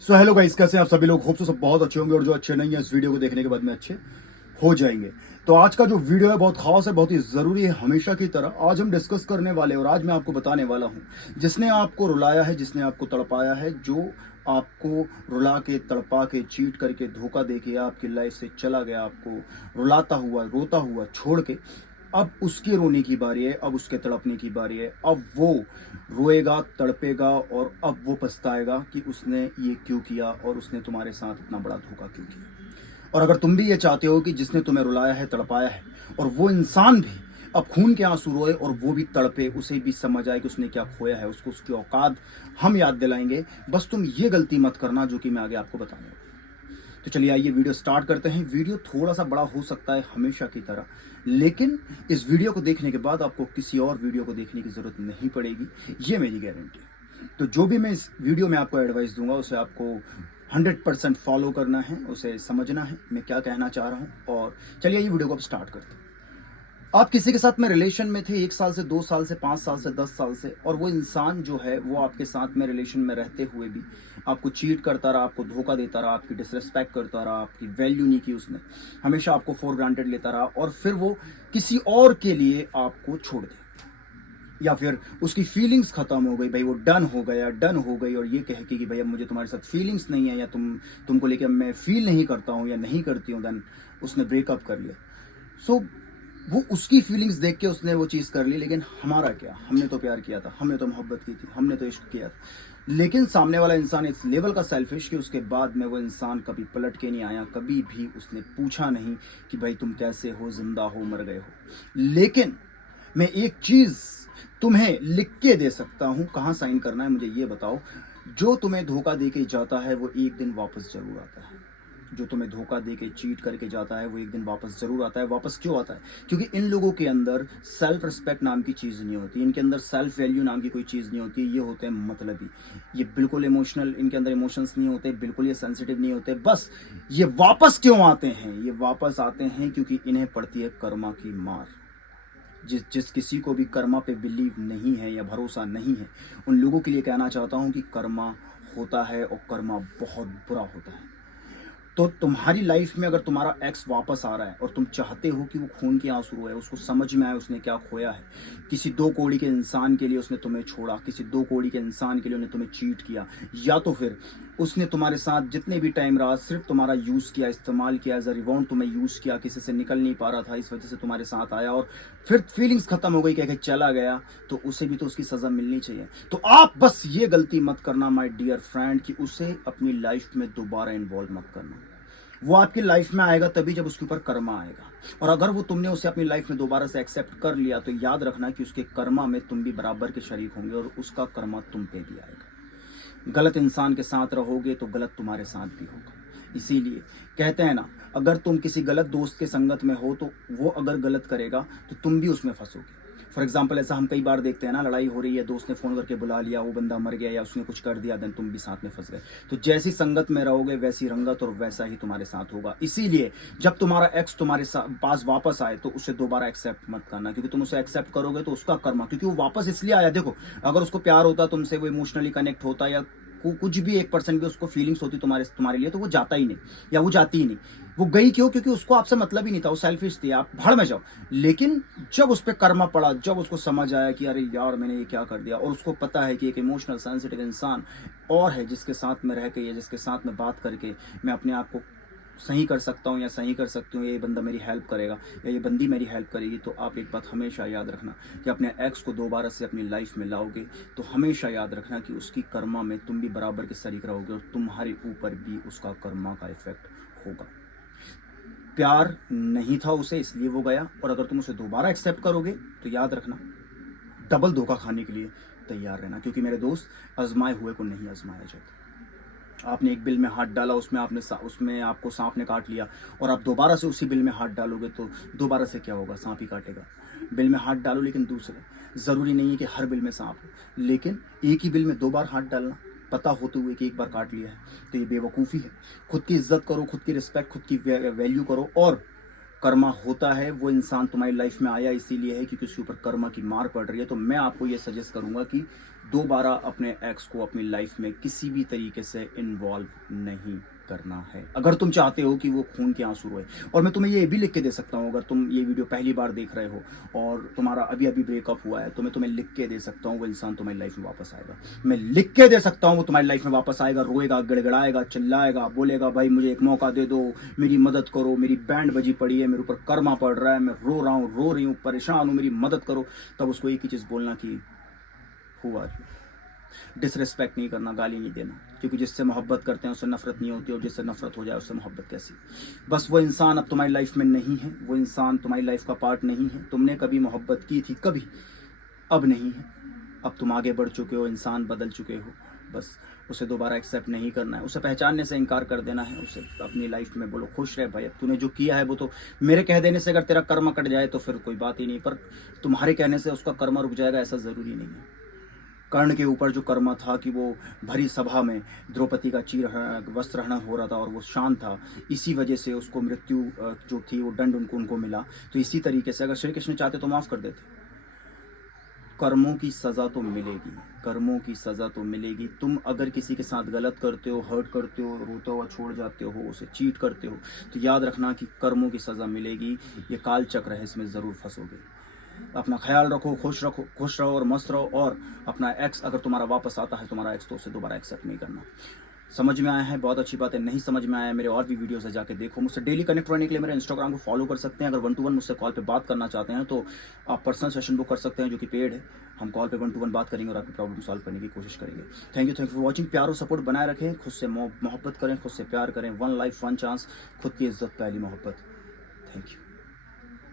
So hello guys, कैसे हैं आप सभी लोग। होप सो सब बहुत अच्छे होंगे और जो अच्छे नहीं है इस वीडियो को देखने के बाद में अच्छे हो जाएंगे। तो आज का जो वीडियो है बहुत खास है, बहुत ही ज़रूरी है। हमेशा की तरह आज हम डिस्कस करने वाले और आज मैं आपको बताने वाला हूँ जिसने आपको रुलाया है, जिसने आपको तड़पाया है, जो आपको रुला के तड़पा के चीट करके धोखा दे के आपकी लाइफ से चला गया, आपको रुलाता हुआ रोता हुआ छोड़ के। अब उसके रोने की बारी है, अब उसके तड़पने की बारी है। अब वो रोएगा, तड़पेगा और अब वो पछताएगा कि उसने ये क्यों किया और उसने तुम्हारे साथ इतना बड़ा धोखा क्यों किया। और अगर तुम भी ये चाहते हो कि जिसने तुम्हें रुलाया है, तड़पाया है, और वो इंसान भी अब खून के आंसू रोए और वो भी तड़पे, उसे भी समझ आए कि उसने क्या खोया है, उसको उसकी औकात हम याद दिलाएंगे। बस तुम ये गलती मत करना जो कि मैं आगे आपको बताने वाला हूं। तो चलिए आइए वीडियो स्टार्ट करते हैं। वीडियो थोड़ा सा बड़ा हो सकता है हमेशा की तरह, लेकिन इस वीडियो को देखने के बाद आपको किसी और वीडियो को देखने की जरूरत नहीं पड़ेगी, ये मेरी गारंटी है। तो जो भी मैं इस वीडियो में आपको एडवाइस दूंगा उसे आपको 100% फॉलो करना है, उसे समझना है मैं क्या कहना चाह रहा हूँ। और चलिए ये वीडियो को अब स्टार्ट करते हैं। आप किसी के साथ में रिलेशन में थे 1 साल से, 2 साल से, 5 साल से, 10 साल से, और वो इंसान जो है वो आपके साथ में रिलेशन में रहते हुए भी आपको चीट करता रहा, आपको धोखा देता रहा, आपकी डिसरिस्पेक्ट करता रहा, आपकी वैल्यू नहीं की उसने, हमेशा आपको फॉर ग्रांटेड लेता रहा, और फिर वो किसी और के लिए आपको छोड़ दे, या फिर उसकी फीलिंग्स खत्म हो गई, भाई वो डन हो गया, डन हो गई, और ये कह के कि भाई अब मुझे तुम्हारे साथ फीलिंग्स नहीं है, या तुमको लेके मैं फील नहीं करता हूँ या नहीं करती हूँ, देन उसने ब्रेकअप कर लिया। सो वो उसकी फीलिंग्स देख के उसने वो चीज़ कर ली, लेकिन हमारा क्या, हमने तो प्यार किया था, हमने तो मोहब्बत की थी, हमने तो इश्क किया था। लेकिन सामने वाला इंसान इस लेवल का सेल्फिश कि उसके बाद में वो इंसान कभी पलट के नहीं आया, कभी भी उसने पूछा नहीं कि भाई तुम कैसे हो, जिंदा हो, मर गए हो। लेकिन मैं एक चीज़ तुम्हें लिख के दे सकता हूँ, कहाँ साइन करना है मुझे ये बताओ। जो तुम्हें धोखा दे के जाता है वो एक दिन वापस जरूर आता है। जो तुम्हें धोखा दे के चीट करके जाता है वो एक दिन वापस जरूर आता है। वापस क्यों आता है? क्योंकि इन लोगों के अंदर सेल्फ रिस्पेक्ट नाम की चीज़ नहीं होती, इनके अंदर सेल्फ वैल्यू नाम की कोई चीज़ नहीं होती। ये होते हैं मतलबी, ये बिल्कुल इमोशनल, इनके अंदर इमोशंस नहीं होते, बिल्कुल ये सेंसिटिव नहीं होते। बस ये वापस क्यों आते हैं? ये वापस आते हैं क्योंकि इन्हें पड़ती है कर्मा की मार। जिस किसी को भी कर्मा पे बिलीव नहीं है या भरोसा नहीं है, उन लोगों के लिए कहना चाहता हूँ कि कर्मा होता है और कर्मा बहुत बुरा होता है। तो तुम्हारी लाइफ में अगर तुम्हारा एक्स वापस आ रहा है और तुम चाहते हो कि वो खून के आंसू रोए, उसको समझ में आए उसने क्या खोया है, किसी 2 कौड़ी के इंसान के लिए उसने तुम्हें छोड़ा, किसी 2 कौड़ी के इंसान के लिए उसने तुम्हें चीट किया, या तो फिर उसने तुम्हारे साथ जितने भी टाइम रहा सिर्फ तुम्हारा यूज़ किया, इस्तेमाल किया, एज अ रिवॉन्ड तुम्हें यूज़ किया, किसी से निकल नहीं पा रहा था, इस वजह से तुम्हारे साथ आया और फिर फीलिंग्स खत्म हो गई, कह के चला गया, तो उसे भी तो उसकी सज़ा मिलनी चाहिए। तो आप बस ये गलती मत करना माय डियर फ्रेंड कि उसे अपनी लाइफ में दोबारा इन्वॉल्व मत करना। वो आपकी लाइफ में आएगा तभी जब उसके ऊपर कर्मा आएगा, और अगर वो तुमने उसे अपनी लाइफ में दोबारा से एक्सेप्ट कर लिया तो याद रखना कि उसके कर्मा में तुम भी बराबर के शरीक होंगे और उसका कर्मा तुम पे भी आएगा। गलत इंसान के साथ रहोगे तो गलत तुम्हारे साथ भी होगा। इसीलिए कहते हैं ना, अगर तुम किसी गलत दोस्त के संगत में हो तो वो अगर गलत करेगा तो तुम भी उसमें फंसोगे। फॉर एग्जाम्पल ऐसा हम कई बार देखते हैं ना, लड़ाई हो रही है, दोस्त ने फ़ोन करके बुला लिया, वो बंदा मर गया या उसने कुछ कर दिया, देन तुम भी साथ में फंस गए। तो जैसी संगत में रहोगे वैसी रंगत और वैसा ही तुम्हारे साथ होगा। इसीलिए जब तुम्हारा एक्स तुम्हारे पास वापस आए तो उसे दोबारा एक्सेप्ट मत करना, क्योंकि तुम उसे एक्सेप्ट करोगे तो उसका कर्मा, क्योंकि वो वापस इसलिए आया, देखो अगर उसको प्यार होता तुमसे, वो इमोशनली कनेक्ट होता, या कुछ भी 1% भी उसको फीलिंग्स होती तुम्हारे लिए, तो वो जाता ही नहीं या वो जाती ही नहीं। वो गई क्यों? क्योंकि उसको आपसे मतलब ही नहीं था, वो सेल्फिश थी, आप भाड़ में जाओ। लेकिन जब उस पर कर्मा पड़ा, जब उसको समझ आया कि अरे यार मैंने ये क्या कर दिया, और उसको पता है कि एक इमोशनल सेंसिटिव इंसान और है जिसके साथ में रह के या जिसके साथ में बात करके मैं अपने आप को सही कर सकता हूँ या सही कर सकती हूँ, ये बंदा मेरी हेल्प करेगा या ये बंदी मेरी हेल्प करेगी, तो आप एक बात हमेशा याद रखना कि अपने एक्स को दोबारा से अपनी लाइफ में लाओगे तो हमेशा याद रखना कि उसकी कर्मा में तुम भी बराबर के शरीक रहोगे और तुम्हारे ऊपर भी उसका कर्मा का इफेक्ट होगा। प्यार नहीं था उसे इसलिए वो गया, और अगर तुम उसे दोबारा एक्सेप्ट करोगे तो याद रखना डबल धोखा खाने के लिए तैयार रहना, क्योंकि मेरे दोस्त आजमाए हुए को नहीं आजमाया जाता। आपने एक बिल में हाथ डाला, उसमें आपको सांप ने काट लिया, और आप दोबारा से उसी बिल में हाथ डालोगे तो दोबारा से क्या होगा? सांप ही काटेगा। बिल में हाथ डालो लेकिन दूसरे, ज़रूरी नहीं है कि हर बिल में सांप हो, लेकिन एक ही बिल में 2 बार हाथ डालना पता होते हुए कि एक बार काट लिया है तो ये बेवकूफ़ी है। खुद की इज्जत करो, खुद की रिस्पेक्ट, खुद की वैल्यू करो। और कर्मा होता है, वो इंसान तुम्हारी लाइफ में आया इसीलिए है क्योंकि उसके ऊपर कर्मा की मार पड़ रही है। तो मैं आपको ये सजेस्ट करूंगा कि दोबारा अपने एक्स को अपनी लाइफ में किसी भी तरीके से इन्वॉल्व नहीं करना है, अगर तुम चाहते हो कि वो खून के आंसू रोए। और मैं तुम्हें ये भी लिख के दे सकता हूँ, अगर तुम ये वीडियो पहली बार देख रहे हो और तुम्हारा अभी अभी ब्रेकअप हुआ है, तो मैं तुम्हें लिख के दे सकता हूँ वो इंसान तुम्हारी लाइफ में वापस आएगा। मैं लिख के दे सकता हूँ वो तुम्हारी लाइफ में वापस आएगा, रोएगा, गड़गड़ाएगा, चिल्लाएगा, बोलेगा भाई मुझे एक मौका दे दो, मेरी मदद करो, मेरी बैंड बजी पड़ी है, मेरे ऊपर कर्मा पड़ रहा है, मैं रो रहा हूँ, रो रही हूँ, परेशान हूँ, मेरी मदद करो। तब उसको एक ही चीज़ बोलना कि हुआ, डिसरिस्पेक्ट नहीं करना, गाली नहीं देना, क्योंकि जिससे मोहब्बत करते हैं उससे नफरत नहीं होती, और जिससे नफरत हो जाए उससे मोहब्बत कैसी। बस वो इंसान अब तुम्हारी लाइफ में नहीं है, वो इंसान तुम्हारी लाइफ का पार्ट नहीं है। तुमने कभी मोहब्बत की थी, कभी, अब नहीं है। अब तुम आगे बढ़ चुके हो, इंसान बदल चुके हो, बस उसे दोबारा एक्सेप्ट नहीं करना है, उसे पहचानने से इनकार कर देना है, उसे अपनी लाइफ में बोलो खुश रहे भाई, अब तूने जो किया है वो तो मेरे कह देने से अगर तेरा कर्म कट जाए तो फिर कोई बात ही नहीं, पर तुम्हारे कहने से उसका कर्म रुक जाएगा ऐसा ज़रूरी नहीं है। कर्ण के ऊपर जो कर्म था कि वो भरी सभा में द्रौपदी का वस्त्रहरण हो रहा था और वो शांत था, इसी वजह से उसको मृत्यु जो थी वो दंड उनको मिला। तो इसी तरीके से अगर श्री कृष्ण चाहते तो माफ़ कर देते। कर्मों की सज़ा तो मिलेगी, कर्मों की सज़ा तो मिलेगी। तुम अगर किसी के साथ गलत करते हो, हर्ट करते हो, रोते हुआ छोड़ जाते हो, उसे चीट करते हो, तो याद रखना कि कर्मों की सज़ा मिलेगी। ये काल चक्र है, इसमें ज़रूर फंसोगे। अपना ख्याल रखो, खुश रहो और मस्त रहो। और अपना एक्स अगर तुम्हारा वापस आता है, तुम्हारा एक्स, तो उसे दोबारा एक्सेप्ट नहीं करना। समझ में आया है, बहुत अच्छी बात है। नहीं समझ में आया, मेरे और भी वीडियोस है, जाके देखो। मुझसे डेली कनेक्ट रहने के लिए मेरे इंस्टाग्राम को फॉलो कर सकते हैं। अगर 1 to 1 मुझसे कॉल पे बात करना चाहते हैं तो आप पर्सनल सेशन बुक कर सकते हैं, जो कि पेड है। हम कॉल पे 1 to 1 बात करेंगे और आपकी प्रॉब्लम सॉल्व करने की कोशिश करेंगे। Thank you for watching. प्यार और सपोर्ट बनाए रखें, खुद से मोहब्बत करें, खुद से प्यार करें। 1 लाइफ 1 चांस, खुद की इज्जत पहली मोहब्बत। Thank you.